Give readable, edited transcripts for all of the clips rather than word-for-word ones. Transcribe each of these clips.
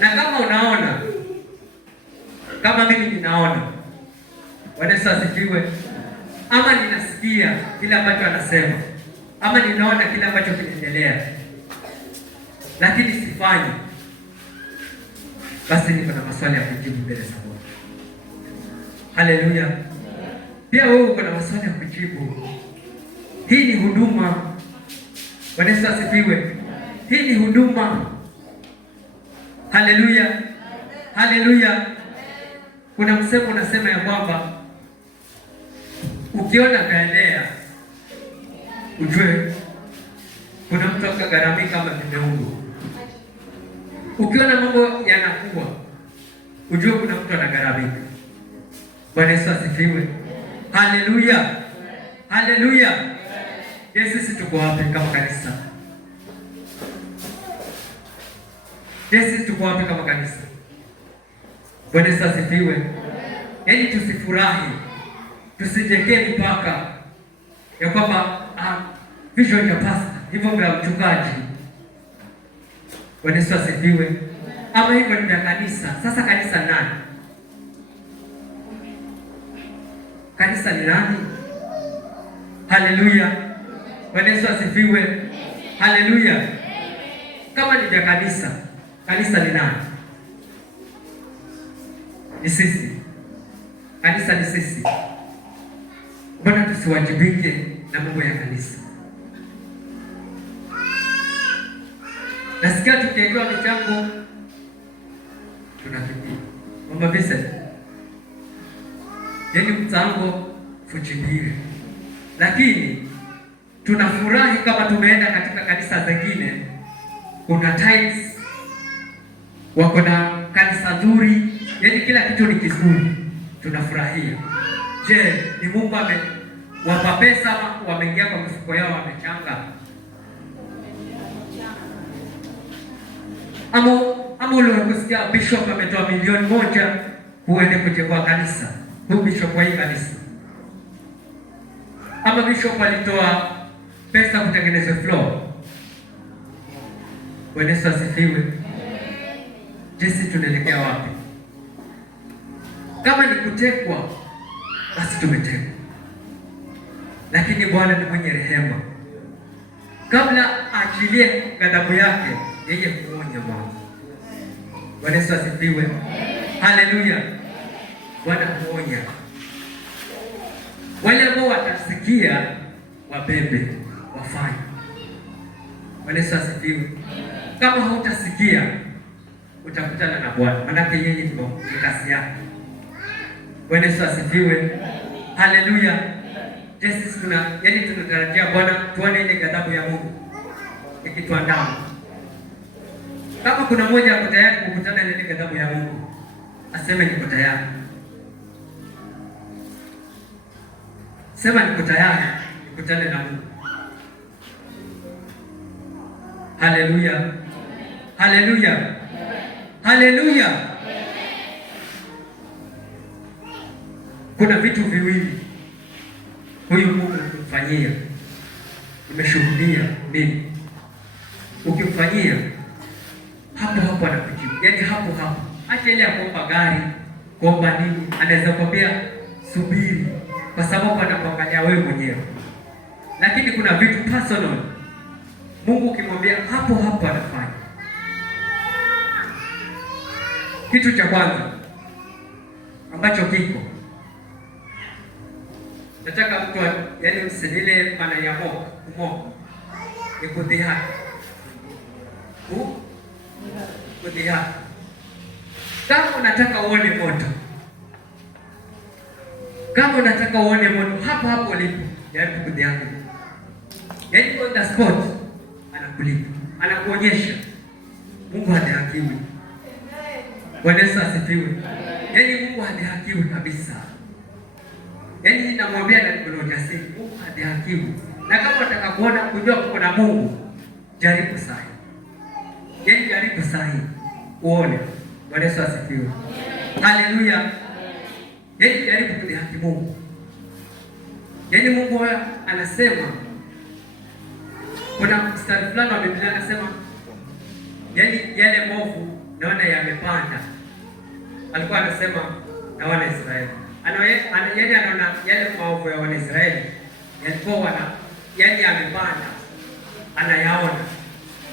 Na kama unaona kama mimi ninaona, Bwana Yesu asifiwe, ama ninasikia kile ambacho anasema, ama ninaona kile ambacho kinaendelea, lakini sifanyi, basi niko na maswali ya kujibu mbele za Bwana. Haleluya. Pia wewe uko na maswali ya kujibu. Hii ni huduma. Bwana Yesu asifiwe. Hii ni huduma. Haleluya. Haleluya. Kuna msemo unasema ya kwamba ukiona kaelea ujue kuna mtu akagharamika kama vimeungu. Ukiona mambo yanakuwa ujue kuna mtu anagharamika. Bwana Yesu asifiwe. Haleluya. Haleluya. Yesu, sisi tuko wapi kama kanisa? Yesu, tuko wapi kama kanisa? Bwana Yesu asifiwe. Yaani tusifurahi, tusijekee mipaka ya kwamba vision ya pastor, hivyo vya mchungaji. Bwana Yesu asifiwe. Ama hivyo ni vya kanisa. Sasa kanisa nani? Kanisa ni nani? Haleluya. Bwana Yesu asifiwe. Haleluya. Kama ni vya kanisa, kanisa ni nani? Ni sisi. Kanisa ni sisi. Bwana, tusiwajibike na mambo ya kanisa. Nasikia tukiwekewa michango tunakimbia. Mama Vincent, yaani mchango fuchibire, lakini tunafurahi kama tumeenda katika kanisa zingine, kuna tithes, wako na kanisa nzuri, yaani kila kitu ni kizuri, tunafurahia. Je, ni Mungu amewapa pesa ama wameingia kwa mifuko yao wamechanga? Ama ule kusikia bishop ametoa 1,000,000 kuende kujenga kanisa, huyu bishop wa hii kanisa, ama bishop alitoa pesa kutengeneza floor. Bwana Yesu asifiwe. Sisi tunaelekea wapi? Kama ni kutekwa, basi tumetekwa, lakini Bwana ni mwenye rehema. Kabla aachilie ghadhabu yake, yeye kuonya mwanzo. Bwana Yesu asifiwe. Haleluya. Bwana kuonya wale ambao watasikia, wabebe, wafanye. Bwana Yesu asifiwe. Kama hautasikia, utakutana na Bwana, maana yeye ni kasi yake. Bwana Yesu asifiwe. Haleluya. Sisi tunatarajia Bwana tuone ile ghadhabu ya Mungu ikituandama. Kama kuna mmoja ako tayari kukutana na ile ghadhabu ya Mungu, aseme niko tayari. Sema niko tayari nikutane na Mungu. Haleluya. Haleluya. Haleluya. Kuna vitu viwili huyu Mungu ukimfanyia, nimeshuhudia mimi, ukimfanyia hapo hapo anakujibu, yaani hapo hapo. Acha ile ya kuomba gari, kuomba nini, anaweza kwambia subiri, kwa sababu anakuangalia wewe mwenyewe. Lakini kuna vitu personal, Mungu ukimwambia hapo hapo anafanya. Kitu cha kwanza ambacho kiko, nataka mtu yaani msidile maana ya kumoka ni kudhihaki. Kudhihaki. Kama unataka uone moto, kama unataka uone moto hapo hapo ulipo, jaribu kudhihaki. Yaani on the spot anakulipa, anakuonyesha. Mungu hadhihakiwi. Bwana Yesu asifiwe. Yaani Mungu hadhihakiwi kabisa. Yaani namwambia na niko na ujasiri, Mungu hadhihakiwi. Na kama unataka kuona kujua kuna Mungu, jaribu sahi. Yaani jaribu sahi uone. Bwana Yesu asifiwe. Haleluya. Yaani jaribu kudhihaki Mungu. Yaani Mungu anasema, kuna mstari fulani wa Biblia anasema, yaani yale movu naona yamepanda. Alikuwa anasema na wana Israeli. Yaani anaona yale maovu ya wana Israeli yalikuwa yaani yamepanda. Anayaona.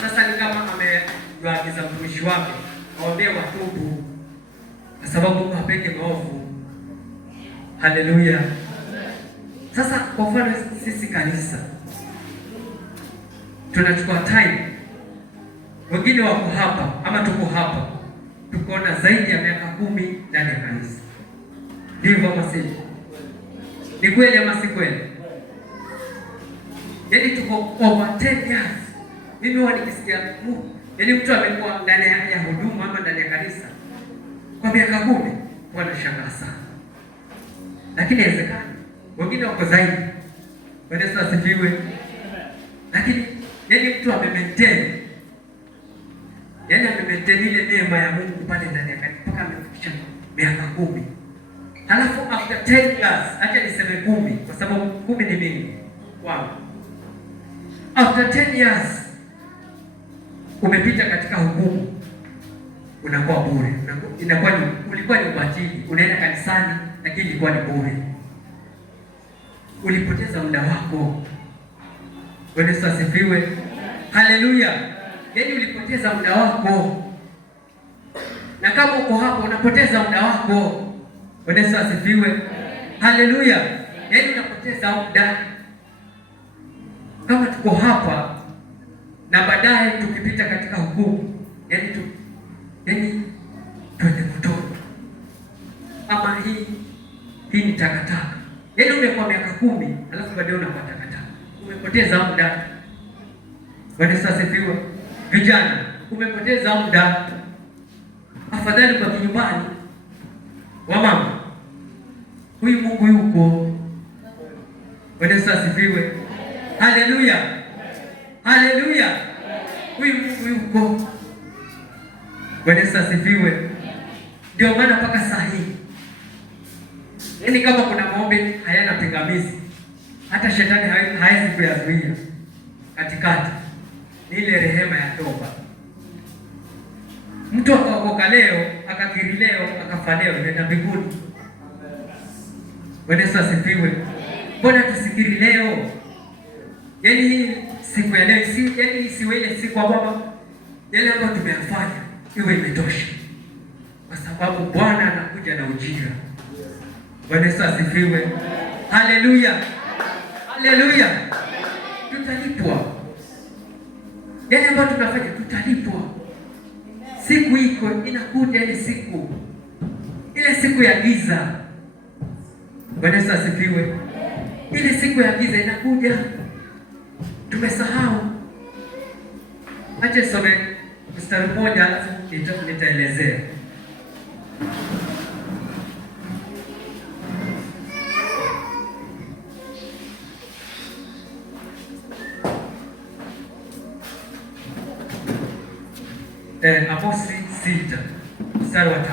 Sasa ni kama amewaagiza mtumishi wake awaambie watubu kwa sababu hapendi maovu. Haleluya. Sasa kwa mfano sisi kanisa tunachukua time, wengine wako hapa ama tuko hapa, tuko na zaidi ya miaka 10 ndani ya kanisa. Ndivyo ama si? Ni kweli ama si kweli? Yaani tuko over 10 years. Mimi huwa nikisikia yaani mtu amekuwa ndani ya huduma ama ndani ya kanisa kwa miaka 10, huwa nashangaa sana. Lakini inawezekana wengine wako zaidi. Bwana Yesu asifiwe. Lakini yaani mtu amemaintain, yaani amemaintain ile neema ya Mungu pale ndani ya kanisa mpaka amefikisha miaka 10. Halafu after 10 years, acha niseme 10 kwa sababu 10 ni mingi. Wow. After 10 years umepita katika hukumu, unakuwa bure. Inakuwa ni ulikuwa ni ubatili. Unaenda kanisani lakini ilikuwa ni bure. Ulipoteza muda wako. Bwana Yesu asifiwe. Haleluya. Yaani ulipoteza muda wako. Na kama uko hapo unapoteza muda wako. Bwana Yesu asifiwe. Haleluya. Yaani unapoteza muda. Kama tuko hapa na baadaye tukipita katika hukumu, yaani twende motoni. Ama hii ni takataka. Yaani umekuwa miaka 10 alafu baadaye unapata takataka. Umepoteza muda. Bwana Yesu asifiwe. Vijana, umepoteza muda. Afadhali kwa nyumbani. Wamama, huyu Mungu yuko. Bwana Yesu asifiwe. Haleluya. Haleluya. Huyu Mungu yuko. Bwana Yesu asifiwe. Ndio maana mpaka saa hii, yaani kama kuna maombi hayana pingamizi, hata shetani hawezi kuyazuia katikati, ni ile rehema ya toba. Mtu akaokoka leo, akakiri leo, akafa leo, nenda mbinguni. Bwana Yesu asifiwe. Mbona tusikiri leo? Yaani siku ya leo yaani isiwe ile siku ambapo yale ambayo tumeyafanya iwe imetosha. Kwa sababu Bwana anakuja na ujira. Bwana Yesu asifiwe. Haleluya. Haleluya. Tutalipwa. Yale ambayo tunafanya tutalipwa. Siku iko inakuja, ile siku. Ile siku ya giza. Bwana Yesu asifiwe. Ile siku ya giza inakuja. Tumesahau. Acha some mstari mmoja alafu nitaelezea. Apostle 6 mstari wa 3.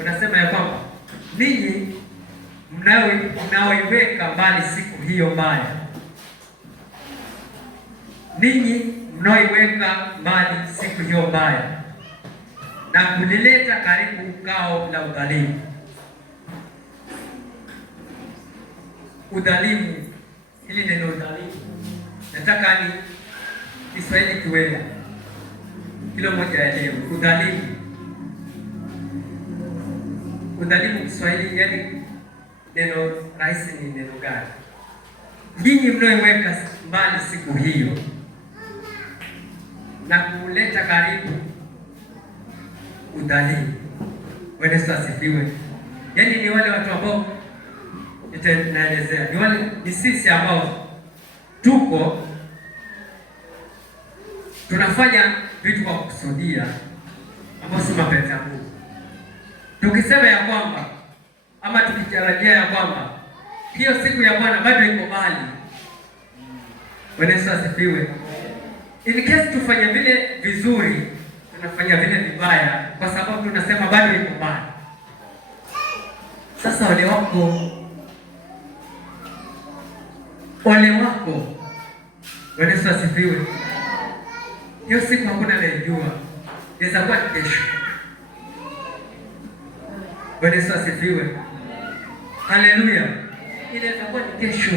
Unasema ya kwamba ninyi mnaoiweka mbali siku hiyo mbaya. Ninyi mnaoiweka mbali siku hiyo mbaya na kulileta karibu kao la udhalimu. Udhalimu, hili neno udhalimu nataka ni Kiswahili kiwele kilo moja ya leo. Udhalimu Kiswahili, yaani neno rahisi ni neno gani? Ninyi mnaoiweka mbali siku hiyo na kuleta karibu udhalimu. Bwana Yesu asifiwe. Yaani ni wale watu ambao nitaelezea. Ni sisi ambao tunafanya vitu kwa kusudia ambao si mapenzi ya Mungu. Tukisema ya kwamba ama tukitarajia ya kwamba hiyo siku ya Bwana bado iko mbali. Bwana Yesu asifiwe. In case tufanye vile vizuri, tunafanya vile vibaya kwa sababu tunasema bado iko mbali. Sasa ole wako. Bwana Yesu asifiwe. Hiyo siku hakuna anayejua. inaweza kuwa ni kesho. Bwana Yesu asifiwe. Haleluya. Inaweza kuwa ni kesho.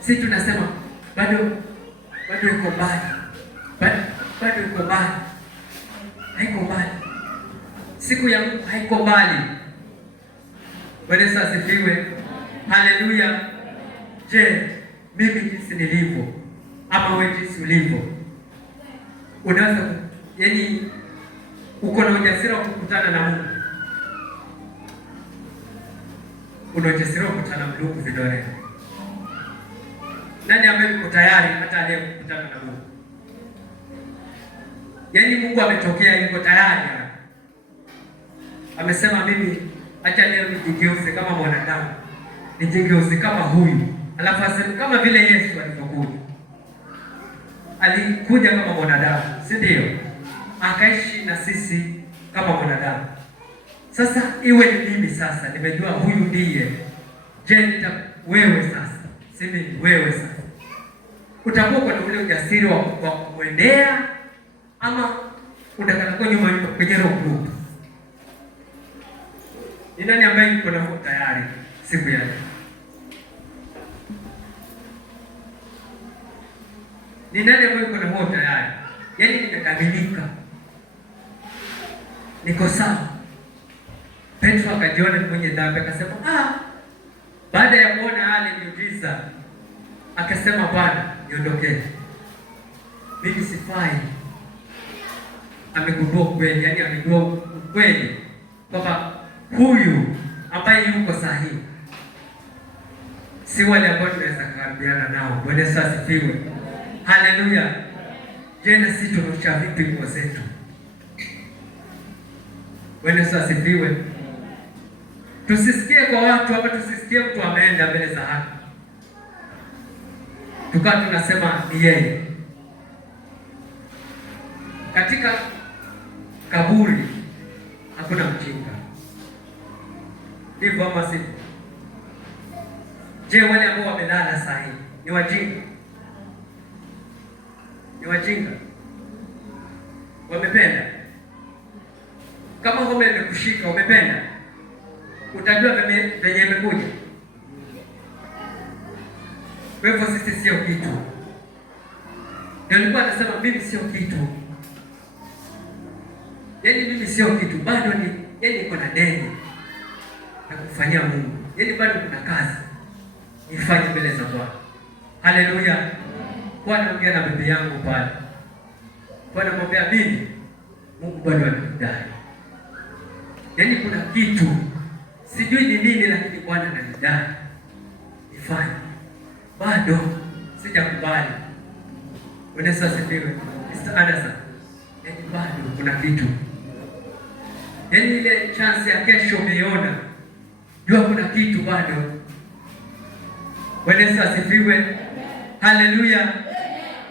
Sisi tunasema bado iko mbali. Bado iko mbali. Haiko mbali. Siku ya Mungu haiko mbali. Bwana Yesu asifiwe. Haleluya. Je, mimi jinsi nilivyo ama wewe jinsi ulivyo, unaweza yaani uko na ujasiri wa kukutana na Mungu? Una ujasiri wa kukutana na Mungu vidole? Nani ambaye yuko tayari hata leo kukutana na Mungu? Yaani Mungu ametokea, yuko tayari. Amesema mimi acha leo nijigeuze kama mwanadamu. Nijigeuze kama huyu. Alafu asema kama vile Yesu alivyokuja. Alikuja kama mwanadamu, si ndio? Akaishi na sisi kama mwanadamu. Sasa iwe ni mimi sasa, nimejua huyu ndiye. Je, wewe sasa, sema wewe sasa, utakuwa kwa ule ujasiri wa kuendea ama utakatoka nyuma kwenye roho? Ni nani ambaye yuko na tayari siku ya leo? Ni nani ambaye yuko na tayari? Yaani nimekamilika, niko sawa. Petro akajiona mwenye dhambi, akasema baada ya kuona hali miujiza, akasema Bwana, niondokee, mimi sifai. Amegundua kweli, yaani amegundua kweli kwamba huyu ambaye yuko sahihi si wale ambao tunaweza kukabiliana nao. Bwana Yesu asifiwe. Haleluya. Je, na sisi tunasha vipi nguo zetu? Bwana Yesu asifiwe. Tusisikie kwa watu hapa, tusisikie mtu ameenda mbele za haki tukawa tunasema ni yeye. Katika kaburi hakuna mjinga. Ndivyo ama sivyo? Je, wale ambao wamelala saa hii ni wajinga? Ni wajinga? Wamependa? Kama ngome imekushika umependa, utajua venye imekuja. Kwa hivyo sisi sio kitu. Ndio nilikuwa nasema mimi sio kitu. Yaani mimi sio kitu, bado ni yaani niko na deni na kufanyia Mungu. Yaani bado kuna kazi nifanye mbele za Bwana. Haleluya. Kwa naongea na bibi yangu pale. Kwa namwambia bibi, Mungu bado anakudai. Yaani kuna kitu sijui ni nini, lakini Bwana ananidai nifanye. Bado sijakubali. Bwana sasa sifiwe. Mr. Anderson, yaani bado kuna kitu. Yaani ile chance ya kesho umeiona, jua kuna kitu bado. Bwana sasa sifiwe. Haleluya.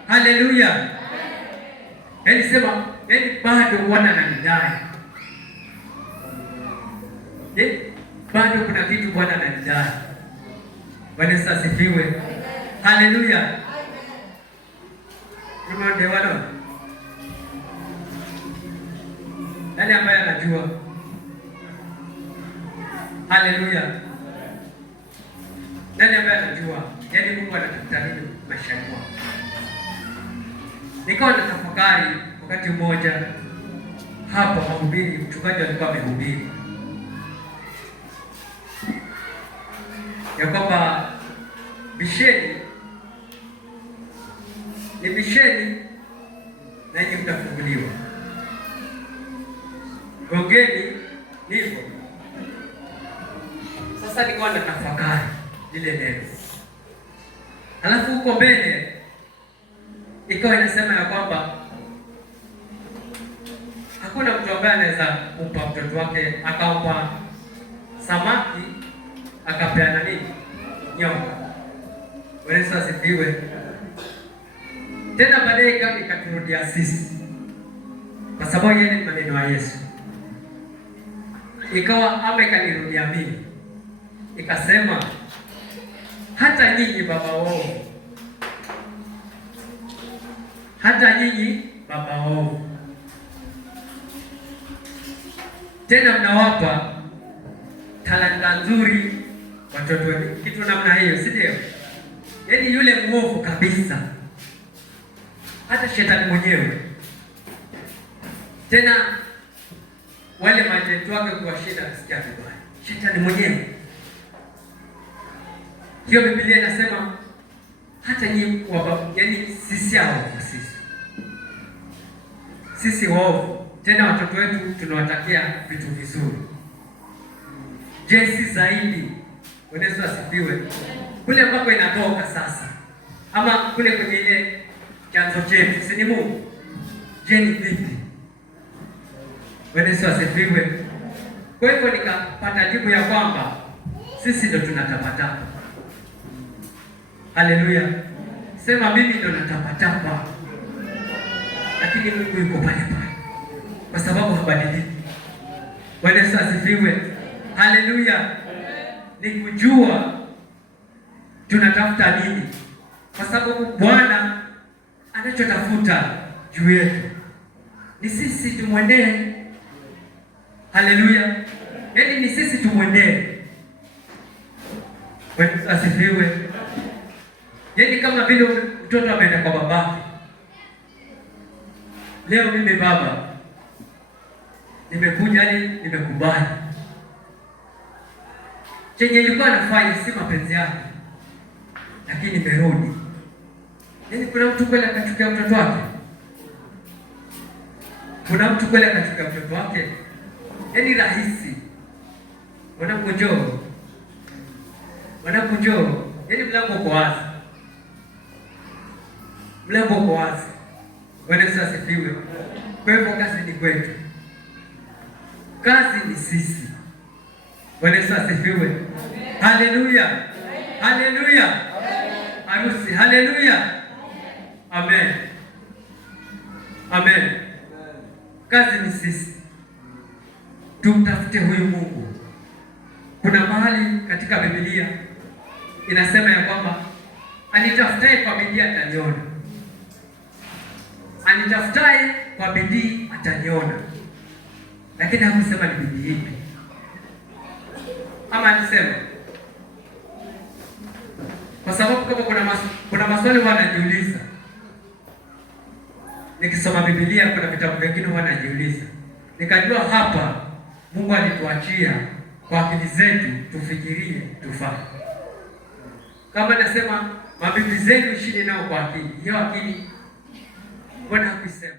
Haleluya. Yaani sema, yaani bado Bwana ananidai. Bado kuna kitu Bwana ananidai. Bwana sasa asifiwe. Haleluya. Ndio wano. Nani ambaye anajua? Haleluya. Nani ambaye anajua? Yaani Mungu anatafuta nini maishani mwako? Nikawa natafakari wakati mmoja hapo mahubiri, mchungaji alikuwa amehubiri ya kwamba bisheni ni bisheni na nyinyi mtafunguliwa. Gongeni hivyo. Sasa nikawa natafakari lile neno. Halafu huko mbele ikawa inasema ya kwamba hakuna mtu ambaye anaweza kumpa mtoto wake akampa samaki akapeana nini? Nyoka. Bwana Yesu asifiwe. Tena baadaye ikaturudia sisi, kwa sababu yeye ni maneno ya Yesu. Ikawa ama ikanirudia mimi, ikasema hata nyinyi baba wao, hata nyinyi baba waovu. Tena mnawapa talanta nzuri watoto wenu, kitu namna hiyo, si ndio? Yaani yule mwovu kabisa, hata shetani mwenyewe. Tena wale matendo wake kuwashinda asikia vibaya, shetani mwenyewe. Hiyo Biblia inasema hata nyinyi yaani sisi waovu, sisi waovu, tena watoto wetu tunawatakia vitu vizuri. Je, si zaidi? Yesu asifiwe. Kule ambako inatoka sasa, ama kule kwenye ile chanzo chetu, si ni Mungu? Je, ni vipi? Yesu asifiwe. Kwa hivyo nikapata jibu ya kwamba sisi ndo tunatapatapa. Haleluya. Sema mimi ndo natapatapa, lakini Mungu yuko pale pale, kwa sababu habadiliki. Yesu asifiwe. Haleluya. Ni kujua tunatafuta nini, kwa sababu Bwana anachotafuta juu yetu ni sisi tumwendee. Haleluya. Yaani ni sisi tumwendee. Yesu asifiwe. Yaani kama vile mtoto ameenda kwa babake. Leo mimi baba nimekuja, yaani nimekubali chenye ilikuwa anafanya si mapenzi yake, lakini nimerudi. Yaani kuna mtu kweli akachukia mtoto wake? Kuna mtu kweli akachukia mtoto wake? Yaani rahisi. Wanangu njoo, yaani mlango uko wazi, mlango uko wazi. Yesu asifiwe. Kwa hivyo kazi ni kwetu, kazi ni sisi. Yesu asifiwe. Haleluya, haleluya, harusi. Haleluya, amen, amen. Kazi ni sisi, tumtafute huyu Mungu. Kuna mahali katika Biblia inasema ya kwamba anitafutaye kwa bidii ataniona, anitafutaye kwa bidii ataniona. Lakini hakusema ni bidii ipi, ama alisema, kwa sababu kama kuna maswali wanajiuliza nikisoma Biblia, kuna vitabu vingine wanajiuliza, nikajua hapa Mungu alituachia kwa akili zetu tufikirie, tufanye. Kama nasema mabibi zenu shinde nao kwa akili, hiyo akili mbona hakuisema?